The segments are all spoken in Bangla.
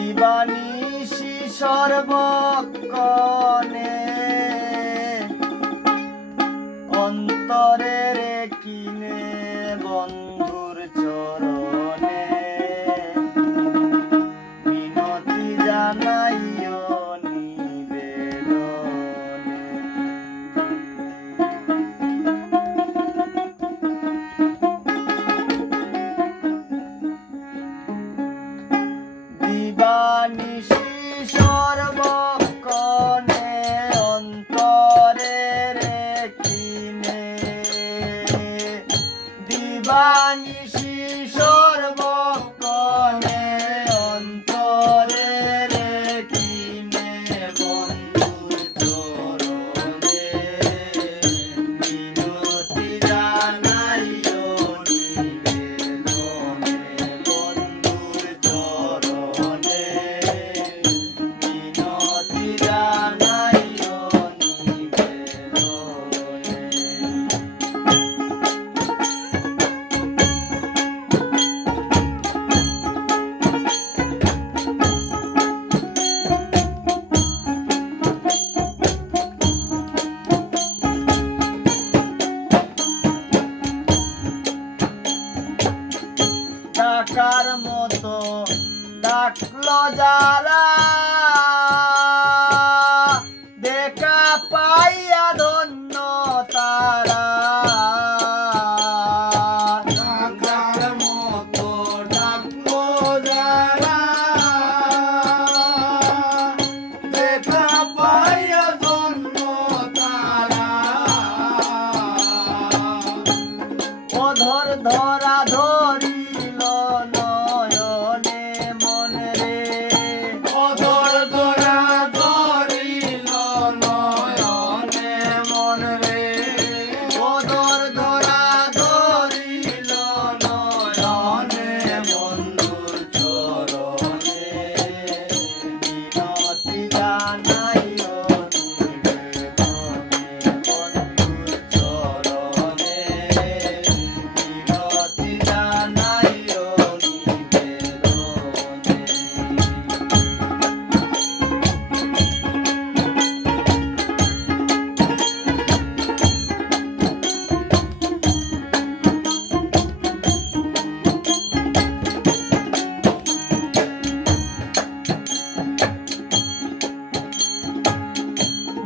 দিবানিশি সর্বক্ষণে অন্তরের কিনে বন্ধুর চরণে মিনতি জানাইও নিবেদনে। দিবানিশি সর্বক্ষণে অন্তরের কিনে দিবানিশি সর্বক্ষণে অন্তরের কিনে বন্ধুর চরণে মিনতি জানাইও নিবেদনে। বন্ধুর চরণে মিনতি জানাইও নিবেদনে। ডাকার মতো ডাকলো যারা দেখা পাইয়া ধন্য তারা। ডাকার মতো ডাকলো যারা দেখা পাইয়া ধন্য তারা। অধর ধরা ধরিল নয়নে মন রে অধর ধরা ধরিল নয়নে মন রে অধর ধরা ধরিল নয়নে বন্ধুর চরণে মিনতি জানাইও নিবেদনে। বন্ধুর চরণে মিনতি জানাইও নিবেদনে।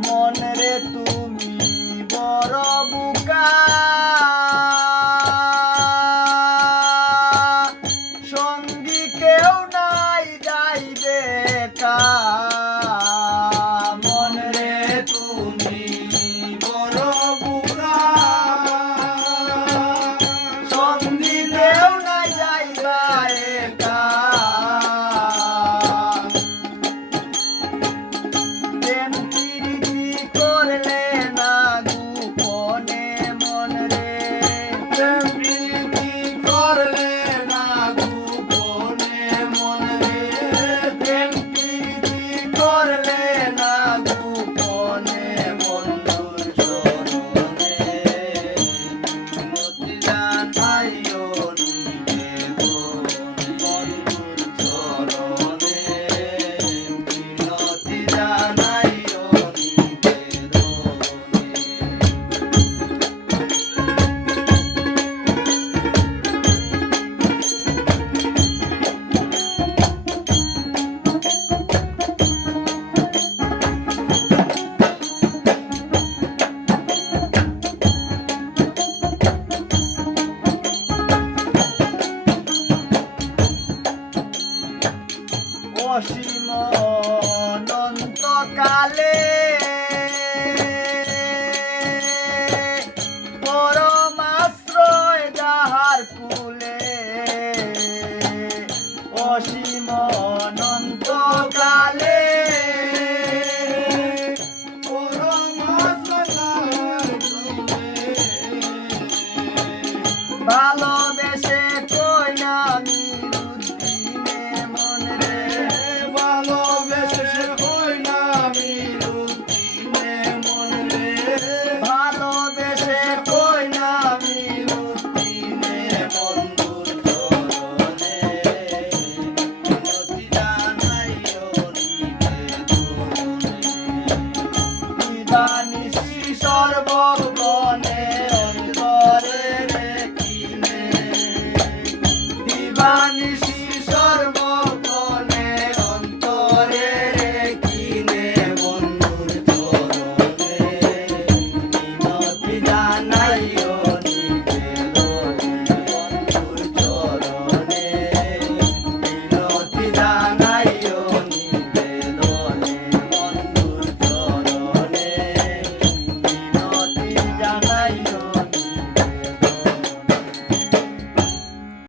মনে রে তুমি বড় বুকা সঙ্গী কেউ নাই যাইবে কা। মনে রে তুমি বড় বুকা সঙ্গী কেউ নাই যাইবা একা। প্রেম প্রীতি করলে না গোপনে মন রে প্রেম প্রীতি করলে না গোপনে মন রে প্রেম প্রীতি করলে না গোপনে বন্ধুর চরণে মিনতি জানাইও নিবেদনে। বন্ধুর চরণে মিনতি জানাইও অসীম অনন্তকালে পরমাশ্রয় যাহার কুলে অসীম